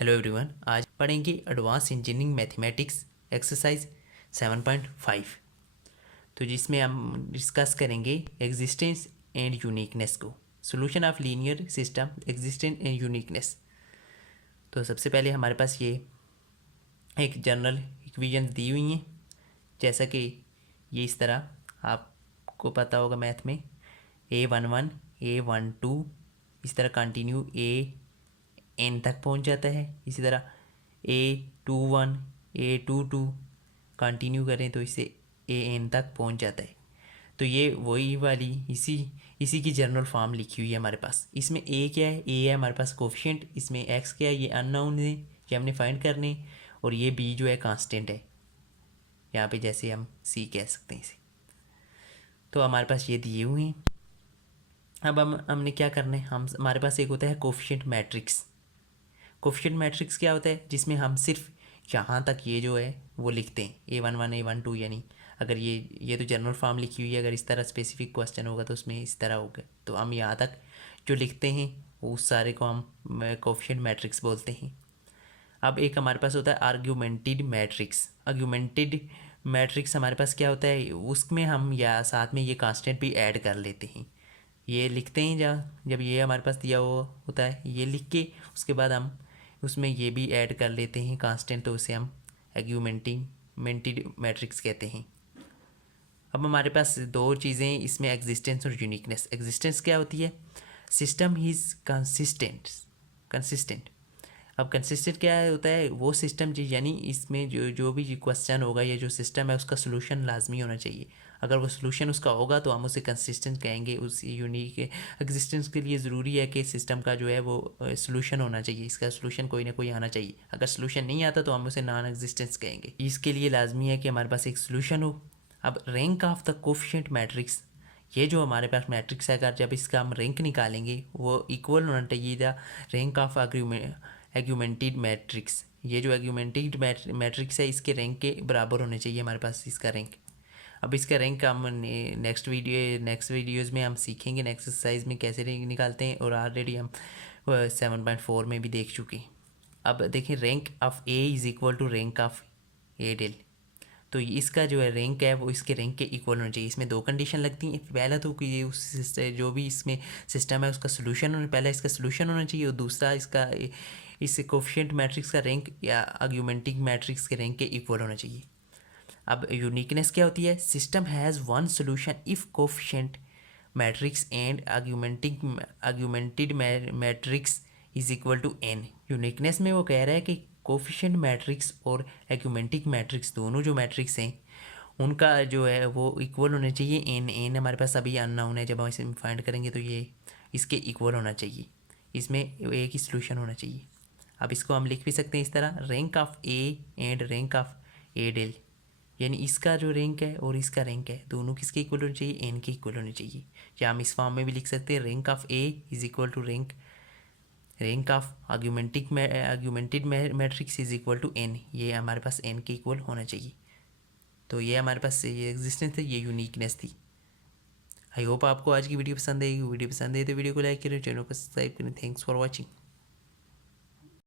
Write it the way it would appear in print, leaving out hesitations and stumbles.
Hello everyone, आज पढ़ेंगे advance engineering mathematics exercise 7.5। तो जिसमें हम डिस्कस करेंगे एग्जिस्टेंस एंड यूनिकनेस को, solution of linear system existence and uniqueness. तो सबसे पहले हमारे पास ये एक जनरल इक्वेशन दी हुई हैं, जैसा कि ये इस तरह आपको पता होगा मैथ में A11 A12 इस तरह कंटिन्यू एन तक पहुंच जाता है। इसी तरह A21 A22 कंटिन्यू करें तो इससे एन तक पहुंच जाता है। तो ये वही वाली इसी की जनरल फॉर्म लिखी हुई है हमारे पास। इसमें ए क्या है, ए है हमारे पास कोफिशिएंट, इसमें एक्स क्या है, ये अननोन है, ये हमने फाइंड करने, और ये बी जो है कांस्टेंट है, यहाँ पे जैसे हम सी कह सकते हैं इसे। तो हमारे पास ये दिए हुए हैं। अब हमने क्या करना है, हमारे पास एक होता है कोफिशिएंट मैट्रिक्स। कोफिशिएंट मैट्रिक्स क्या होता है, जिसमें हम सिर्फ यहाँ तक ये जो है वो लिखते हैं A11 A12, यानी अगर ये तो जनरल फॉर्म लिखी हुई है, अगर इस तरह स्पेसिफिक क्वेश्चन होगा तो उसमें इस तरह होगा। तो हम यहाँ तक जो लिखते हैं उस सारे को हम कोफिशिएंट मैट्रिक्स बोलते हैं। अब एक हमारे पास होता है आर्ग्यूमेंटेड मैट्रिक्स। आर्ग्यूमेंटेड मैट्रिक्स हमारे पास क्या होता है, उसमें हम या साथ में ये कांस्टेंट भी ऐड कर लेते हैं। ये लिखते हैं जब ये हमारे पास दिया हुआ होता है, ये लिख के उसके बाद हम उसमें ये भी ऐड कर लेते हैं कांस्टेंट, तो उसे हम आर्ग्यूमेंटेड मैट्रिक्स कहते हैं। अब हमारे पास दो चीज़ें इसमें, एग्जिस्टेंस और यूनिकनेस। एग्जिस्टेंस क्या होती है, सिस्टम इज़ कंसिस्टेंट। अब कंसिस्टेंट क्या होता है, वो सिस्टम यानी इसमें जो भी क्वेश्चन होगा या जो सिस्टम है उसका सोल्यूशन लाजमी होना चाहिए। अगर वो सोल्यूशन उसका होगा तो हम उसे कंसिस्टेंट कहेंगे। उस यूनिक एग्जिस्टेंस के लिए ज़रूरी है कि सिस्टम का जो है वो सोल्यूशन होना चाहिए, इसका सोल्यूशन कोई ना कोई आना चाहिए। अगर सोल्यूशन नहीं आता तो हम उसे नॉन एग्जिस्टेंस कहेंगे। इसके लिए लाजमी है कि हमारे पास एक सोल्यूशन हो। अब rank of the coefficient matrix, ये जो हमारे पास मैट्रिक्स है, अगर जब इसका हम रैंक निकालेंगे वो इक्वल होना चाहिए the rank of augmented matrix. ये जो आर्ग्यूमेंटेड मैट्रिक्स है इसके रैंक के बराबर होने चाहिए हमारे पास इसका रैंक। अब इसका रैंक हम नेक्स्ट वीडियोज़ में हम सीखेंगे, नेक्स्ट एक्सरसाइज में कैसे रैंक निकालते हैं, और ऑलरेडी हम 7.4 में भी देख चुके हैं। अब देखें, rank of A is equal to rank of A del. तो इसका जो है रैंक है वो इसके रैंक के इक्वल होना चाहिए। इसमें दो कंडीशन लगती हैं। पहला तो कि ये उस जो भी इसमें सिस्टम है उसका सोल्यूशन होना, पहला इसका सोल्यूशन होना चाहिए, और दूसरा इसका इस कोफिशिएंट मैट्रिक्स का रैंक या आर्ग्यूमेंटिंग मैट्रिक्स के रैंक के इक्वल होना चाहिए। अब यूनिकनेस क्या होती है, system has one solution if coefficient matrix and augmented matrix is equal to N. Uniqueness में वो कह रहा है कि कोफिशिएंट मैट्रिक्स और आर्ग्यूमेंटिक मैट्रिक्स दोनों जो मैट्रिक्स हैं उनका जो है वो इक्वल होना चाहिए। एन हमारे पास अभी अननोन है, जब हम इसे फाइंड करेंगे तो ये इसके इक्वल होना चाहिए, इसमें एक ही सोल्यूशन होना चाहिए। अब इसको हम लिख भी सकते हैं इस तरह, rank of A and rank of A del, यानी इसका जो रैंक है और इसका रैंक है दोनों किसके इक्वल होने चाहिए, एन के इक्वल होने चाहिए। या हम इस फॉर्म में भी लिख सकते हैं, rank of A is equal to rank of augmented matrix is equal to N. ये हमारे पास एन के इक्वल होना चाहिए। तो ये हमारे पास ये एग्जिस्टेंस थी, ये यूनिकनेस थी। आई होप आपको आज की वीडियो पसंद आएगी। वीडियो पसंद है तो वीडियो को लाइक करें, चैनल को सब्सक्राइब करें। Thanks for watching.